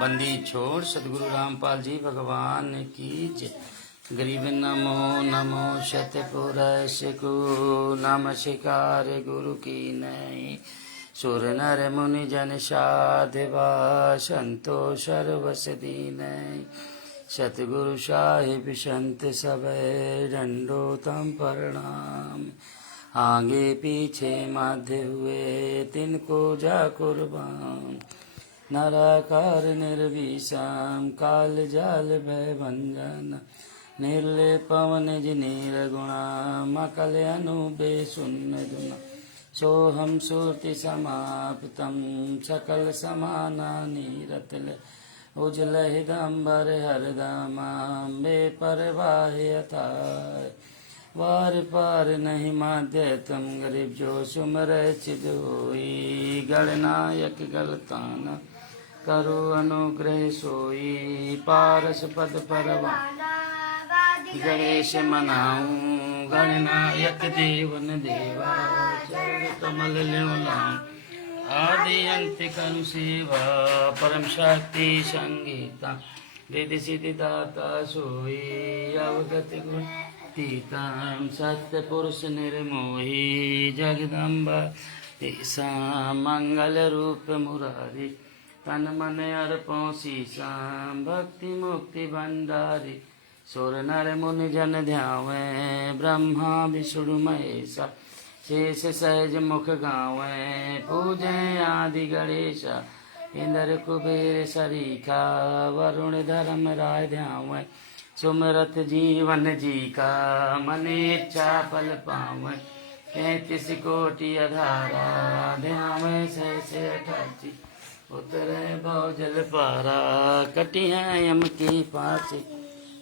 बंदी छोड़ सदगुरु रामपाल जी भगवान की जय। गरीब नमो नमो शतपुर को नम शिकार गुरु की नई। सुर नर मुनि जन साधवा संतो सर्वस दीन। सतगुरु साहिब संत सब डंडो तम प्रणाम। आगे पीछे माध्य हुए तिनको जा कुर्बान। नराकार निर्विषाम काल जाल भय भंजन। निर्लेपम निज निर्गुणा मकल अनुबे शून्य गुना। सोहम सुरति समाप्तम सकल समाना नीरतल। उजल हिदम्बर हरदमाम्बे परवाह यथाय। वार पार नहीं माध्य तम गरीब जो सुमर चिदोई। गणनायक गलताना करो अनुग्रह सोई। पारस पद परवा गणेश मनाऊं। गणनायक देवन देवा चरण कमल ल्यों लाऊं। आदि अंत करु सेवा परम शक्ति संगीता। रिद्धि सिद्धि दाता सोई अवगत गुण तीताम। सत्य पुरुष निर्मोही जगदम्बा तेसा। मंगल रूप मुरारी तन मन अर्पों सीसा। भक्ति मुक्ति भंडारी सुर नर मुनि जन ध्यावे। ब्रह्मा विष्णु महेशा शेष सहज मुख गावे। पूजे आदि गणेश इंद्र कुबेर सरीखा। वरुण धर्म राय ध्यावे। सुमरत जीवन जी का मन इच्छा फल पावे। 33 कोटि अधारा ध्यावे सहस 88। उतरे भवजल पारा कटी है यम की फांसी।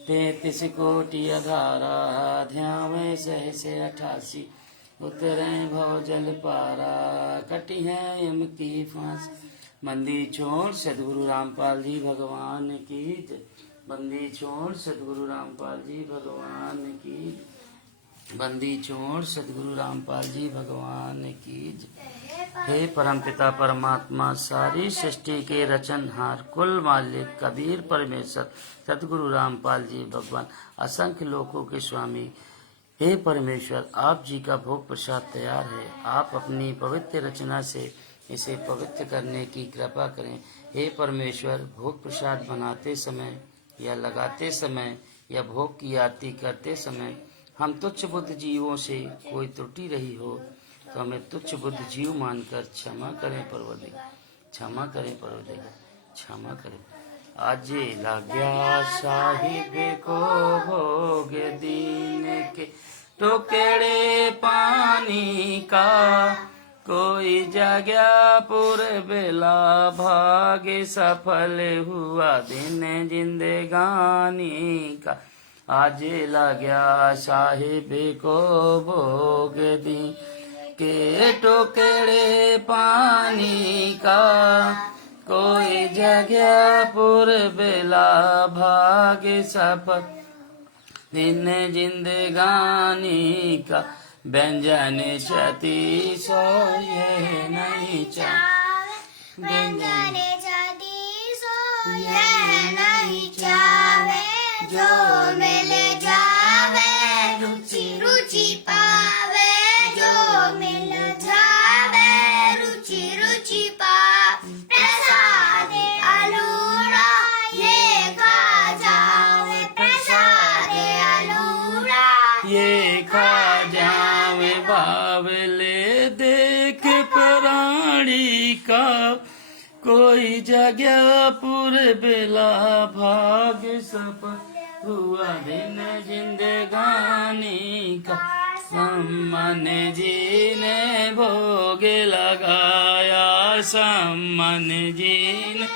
33 कोटि अधारा ध्यावे सहस 88। उतरे भवजल पारा कटी है यम की फांसी। बंदी छोड़ सदगुरु रामपाल जी भगवान की जय। बंदी छोड़ सदगुरु रामपाल जी भगवान की। बंदी छोड़ सदगुरु रामपाल जी भगवान की जय। हे परमपिता परमात्मा सारी सृष्टि के रचनहार कुल मालिक कबीर परमेश्वर सदगुरु रामपाल जी भगवान असंख्य लोकों के स्वामी। हे परमेश्वर आप जी का भोग प्रसाद तैयार है। आप अपनी पवित्र रचना से इसे पवित्र करने की कृपा करें। हे परमेश्वर भोग प्रसाद बनाते समय या लगाते समय या भोग की आरती करते समय हम तुच्छ बुद्ध जीवों से कोई त्रुटि रही हो तो हमें तुच्छ बुद्ध जीव मानकर क्षमा करें परवदिगार। क्षमा करें परवदिगार क्षमा करें। आज लाग्या साहिब को भोग दीन के टुकड़े पानी का। कोई जाग्या पुर बेला भाग्य सफल हुआ दिन जिंदगानी का। आज लाग्या साहिब को भोग दी के टुकड़े पानी का। कोई जगह पुर बेला भाग्य सफल दिन जिंदगानी का। व्यंजन क्षति सो ये नहीं चाहे। व्यंजन क्षति सो ये नहीं चाहे। जो मिल जावे रुचि रुचि पावे। जो मिल जावे रुचि रुचि पावे। प्रसाद अलूड़ा ये खा जावे। प्रसाद अलूड़ा ये खा जावे। बावले देख प्राणी का। कोई जगह पुर बेला भाग्य सफल हुआ दिन जिंदगानी का। सम्मान जी ने भोग लगाया। सम्मान जी ने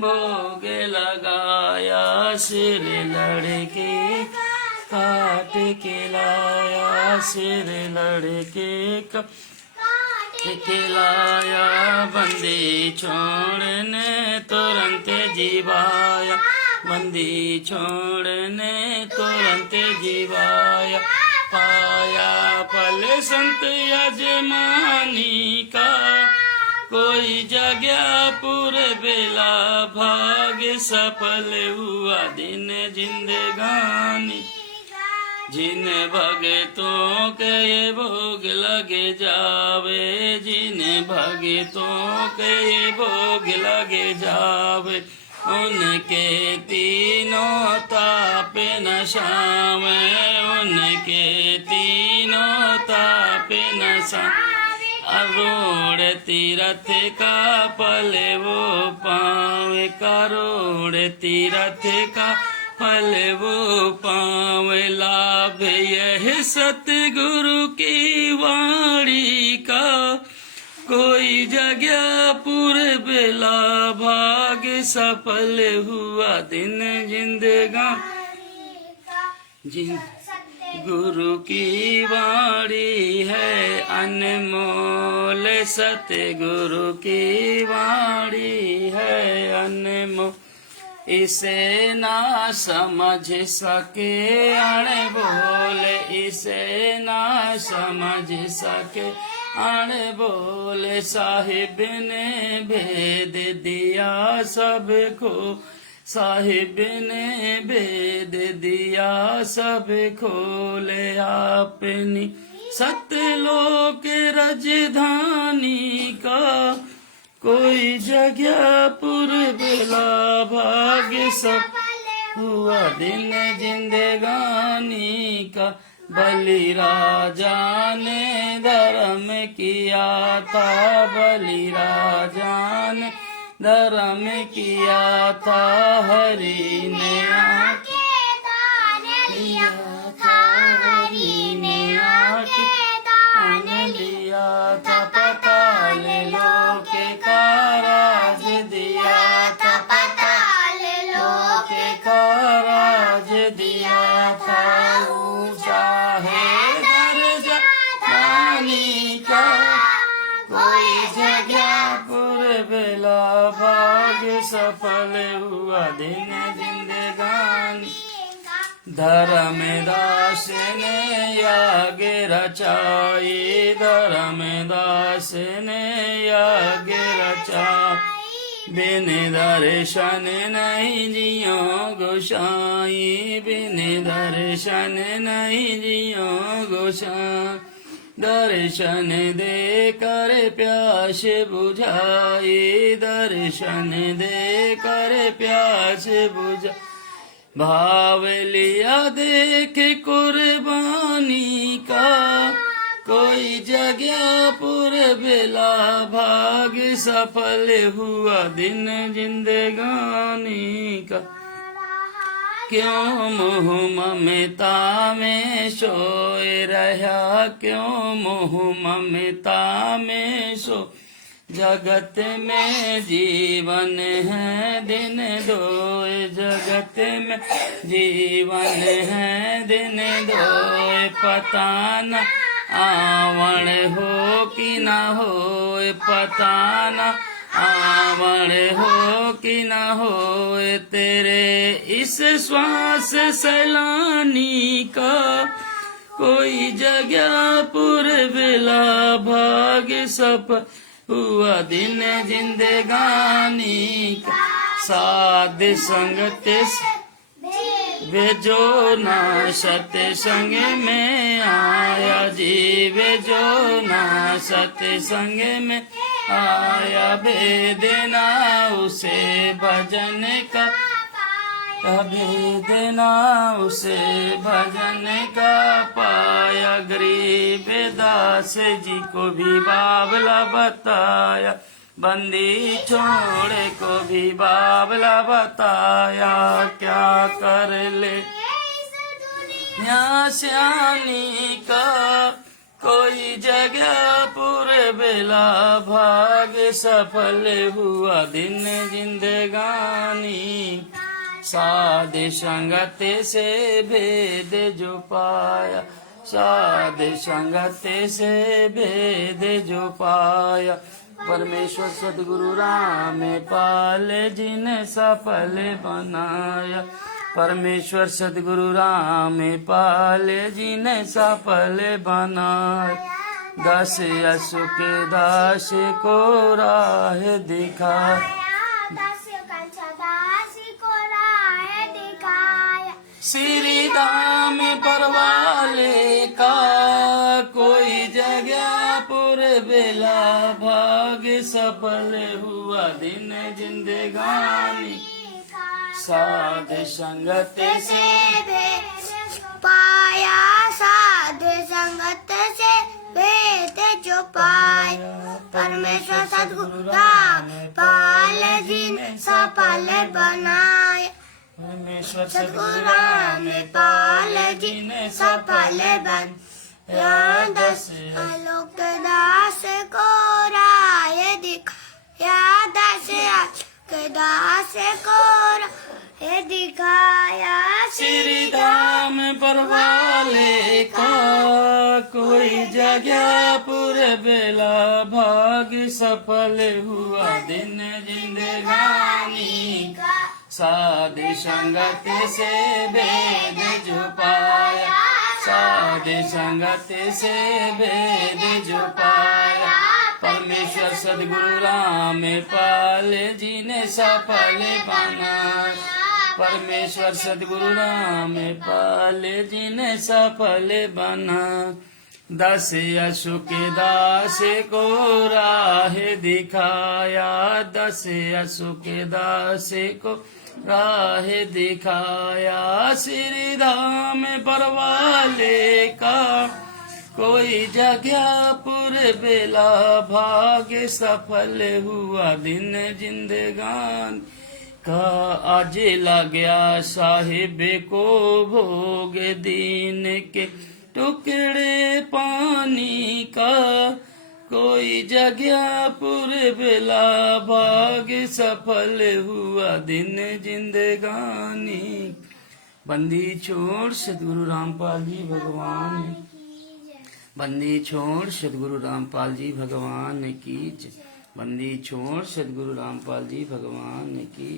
भोग लगाया। सिर लड़के काट के लाया। सिर लड़के के लाया। बंदी छोड़ने तुरंत जीवाया। बंदी छोड़ने तुरंत जीवाया। पाया फल संत यजमानी का। कोई जगह पूरे बेला भाग्य सफल हुआ दिन जिंदगानी। जिन भगतों के ये भोग लगे जावे, जिन भगतों के ये भोग लगे जावे, उनके तीनों ताप न शावे, उनके तीनों ताप न शावे। करोड़ तीरथ का फल वो पावे, करोड़ तीरथ का फल वो पावे। लाभ यह सतगुरु की वाणी का, कोई जगह पूरे बेला भाग्य सफल हुआ दिन जिंदगानी। गुरु की वाणी है अनमोल, सतगुरु की वाणी है अनमोल। इसे ना समझ सके अनबोल, इसे ना समझ सके अनबोल। साहिब ने भेद दिया सबको, साहिब ने भेद दिया सब खोले। अपनी सतलोक राजधानी का, कोई जगह पुरबेला भाग्य सब हुआ दिन जिंदगानी का। बलि राजा ने धर्म किया था, बलि राजा ने धर्म किया था। हरि ने आके दान लिया था, हरि ने आके दान लिया था। पाताल लोक का राज दिया था, पाताल लोक का राज दिया था। ऊंचा है दर्जा दानी का, कोई जगह पुरबेला भाग्य सफल हुआ दिन जिंदगानी। धर्मदास ने याग रचाई, धर्मदास ने याग रचाई। बिन दर्शन नहीं जियो गोसाई, बिन दर्शन नहीं जियो गोसाई। दर्शन दे कर प्यास बुझाई, दर्शन दे कर प्यास बुझा। भाव लिया देख कुर्बानी का, कोई जगह पुरबेला भाग्य सफल हुआ दिन जिंदगानी का। क्यों मोह ममता में सोए रहा, क्यों मोह ममता में सो। जगत में जीवन है दिन दोए, जगत में जीवन है दिन दोए। पता न आवण हो कि न होए, पता न आवण हो कि न होए। तेरे इस श्वास सैलानी का, कोई जगह पुरबेला भाग्य सफल हुआ दिन जिंदगानी का। साध संगत भेजो ना सत्संग में आया जी, भेजो ना सत्संग में आया। भेदना उसे भजन का, भेदना उसे भजन का पाया। गरीब दास जी को भी बाबला बताया, बंदी छोड़ को भी बाबला बताया। क्या कर ले श्यानी का, कोई जगह पुरबेला भाग्य सफल हुआ दिन जिंदगानी। साध संगत से भेद जो पाया, साध संगत से भेद जो पाया। परमेश्वर सद्गुरु राम पाल जिन्हें सफल बनाया, परमेश्वर सद्गुरु राम पाल जिन्हें सफल बनाया। दस यशु के दास को राह दिखाया। दस कंचा दास को राह दिखाया। श्री धाम परवाले का कोई जगह पूरे बेला भाग्य सफल हुआ दिन जिंदगानी। साध संगत से भेद पाया। साध संगत से भेद जो पाया। परमेश्वर सद्गुरु रामपाल जी ने सफल बनाया। परमेश्वर सद्गुरु रामपाल जी ने सफल बनाया। दस आलोक दास को राह दिखाया। दस आलोक दास को राह दिखाया। श्री धाम परवाले का कोई जगह पूरे बेला भाग्य सफल हुआ दिन जिंदगानी। साध संगत से भेद जो पाया। साध संगत से भेद जो पाया। परमेश्वर सद्गुरु रामपाल जी ने सफल बनाया। परमेश्वर सद्गुरु रामपाल जी ने सफल बना। दस यशु के दास को राह दिखाया। दस यशु के दास को राह दिखाया। श्री धाम परवाले का कोई जगह पूरे बेला भाग्य सफल हुआ दिन जिंदगानी का। आज लग गया साहिब को भोग दीन के टुकड़े पानी का। कोई जगह पूरे बेला भाग्य सफल हुआ दिन जिंदगानी। बंदी छोड़ सद्गुरु रामपाल जी भगवान। बंदी छोड़ सद्गुरु रामपाल जी भगवान की। बंदी छोड़ सद्गुरु रामपाल जी भगवान की।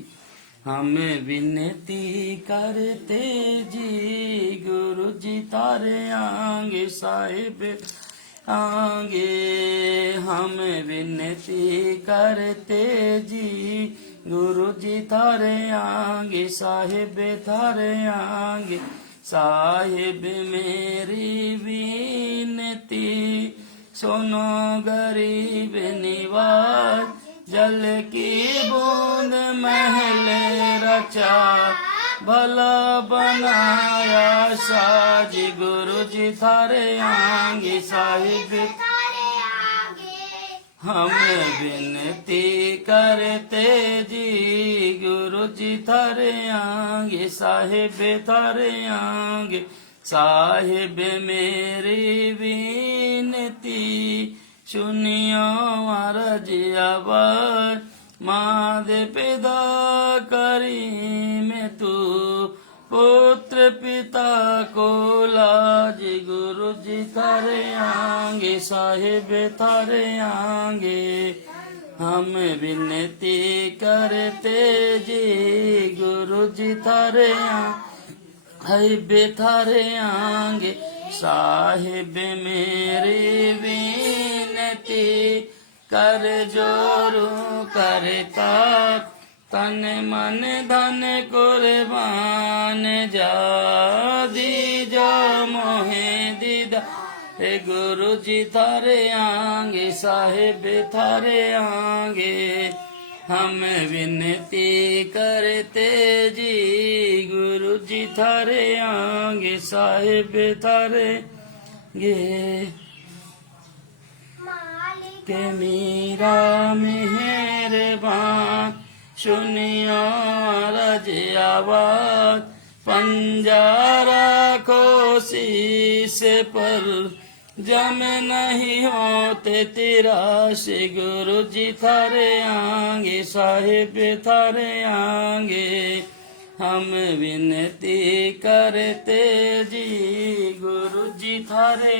हम विनती करते जी गुरु जी तारे आंगे साहिब आंगे। हम विनती करते जी गुरु जी थारे आंगे साहिब थारे आंगे। साहिब मेरी विनती सुनो गरीब निवाज। जल की बूंद महल रचा भला बनाया साज। गुरु जी थारे आंगे साहिब हम विनती करते जी गुरु जी थारे आंगे साहिब थारे आंगे। साहिब मेरी विनती सुनियो अरज आवाज। माद पैदा करी में तू पुत्र पिता को लाज। गुरु जी थारे आंगे साहिब थारे आंगे। हम विनती करते जी गुरु जी थारे साहिब थारे आंगे। साहिब मेरी विनती कर जोरू करता। तन मन धन कुर्बान जा दी जो मोहे दीदा। हे गुरु जी थारे आंगे साहिब थारे आंगे। हम विनती करते जी गुरु जी थारे आंगे साहिब थारे गे। के मीरा मेहरबान सुनियो रज आवाज। पंजारा को शीश पर जम नहीं होते तिराशे। गुरु जी थारे आंगे साहिब थारे आंगे। हम विनती करते जी गुरु जी थारे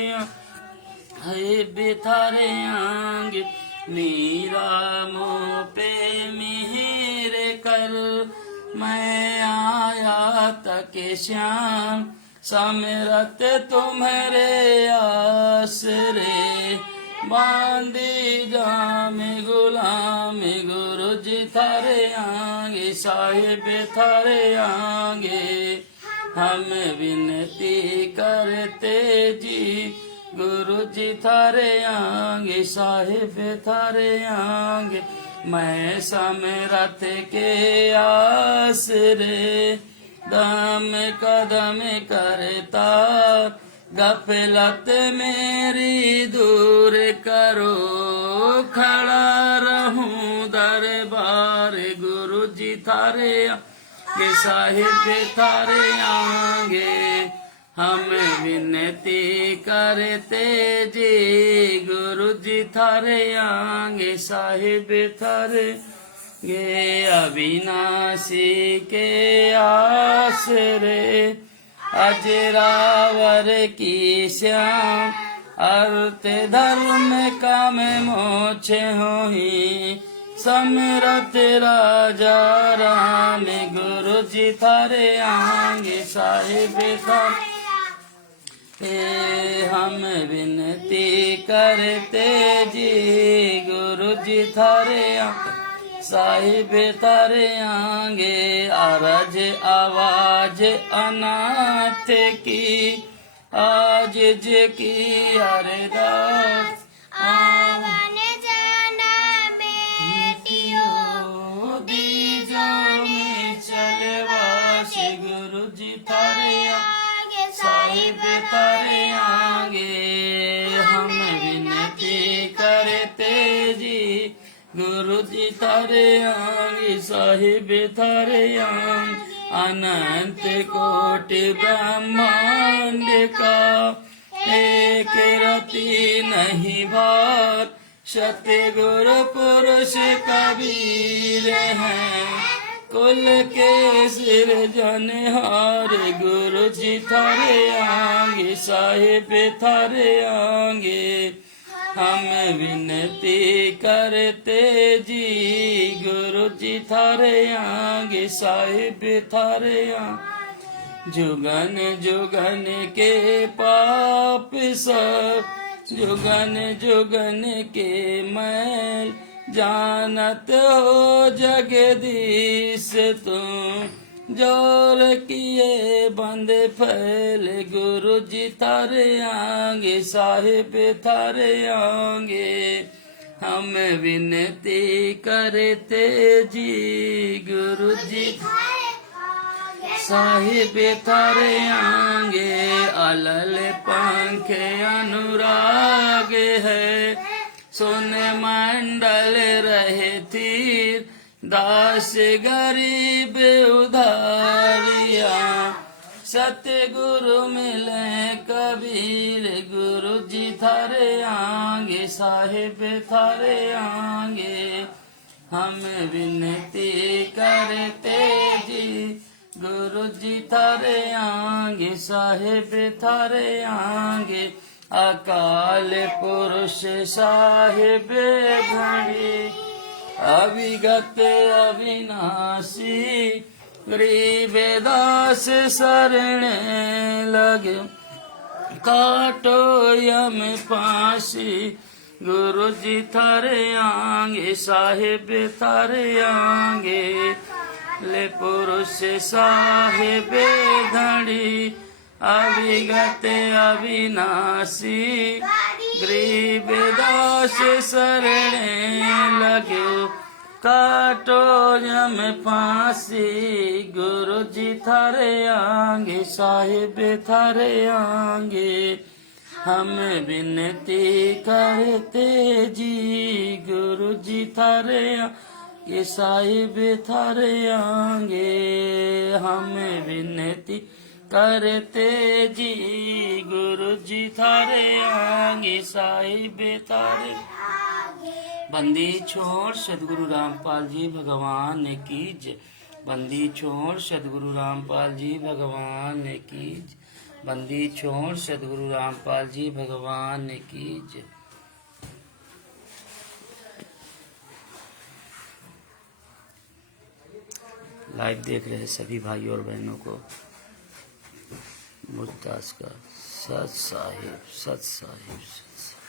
साहिब थारे आंगे। मीरा मुँह पे मिहिर कर मैं आया तक श्याम। समरत तुम्हारे आसरे बांधी जाम गुलाम गुरु जी थारे आगे साहिब थारे आगे हम विनती करते जी गुरु जी थारे आगे साहिब थारे आगे मैं समरथ के आसरे दम कदम करता गफलत मेरी दूर करो खड़ा रहूं दरबार गुरु जी थारे आगे साहिब थारे आगे हम विनती करते जी गुरु जी थारे आगे साहिब थारे गे अविनाशी के आसरे अजरावर की श्याम अर्थ धर्म काम मोक्ष होही समरथ राजा राम गुरु जी थारे आगे साहिब थारे हम विनती करते जी गुरु जी थारे साहिब थारे आगे अरज आवाज अनाथ की आज जे की अरदास आवन जाना बेटियों दीजो में चलवास गुरु जी थारे आगे साहिब थारे आगे हम विनती करते जी गुरु जी थारे आगे साहिब थारे आगे अनंत कोटि ब्रह्मांड का एक रति नहीं भार सतगुरु पुरुष कबीर हैं कुल के सिर जनहार गुरु जी थारे आगे साहिब थारे आगे हम विनती करते जी गुरु जी थारे आगे साहिब थारे आगे जुगन जुगन के पाप सब जुगन जुगन के मैल जानत हो जगदीश तुम जोर किए बंद फैल गुरु जी थारे आगे साहिब थारे आगे हम विनती करते जी गुरु जी साहिब थारे आगे अलल पंख अनुराग है सुन मंडल रहे तीर दास गरीब उधारिया सतगुरु मिले कबीर गुरु जी थारे आगे साहिब थारे आगे हम विनती करते जी गुरु जी थारे आगे साहिब थारे आगे अकाल पुरुष साहिब घड़ी अविगत अविनाशी गरीबदास शरण लगे काटो यम फांसी गुरु जी थारे आगे साहिब थारे आगे ले पुरुष साहिब घड़ी अविगत अविनाशी गरीबदास शरण लगे काटो यम फांसी गुरु जी थारे आगे साहिब थारे आगे हम विनती करते जी गुरु जी थारे आगे साहिब थारे आगे हम विनती करते जी गुरु जी थारे आगे साहिब थारे बंदी छोड़ सदगुरु रामपाल जी भगवान की जय बंदी छोड़ सदगुरु रामपाल जी भगवान की जय बंदी छोड़ सदगुरु रामपाल जी भगवान की जय। लाइव देख रहे सभी भाई और बहनों को मुझदास का सत साहिब सत साहिब सत साहिब।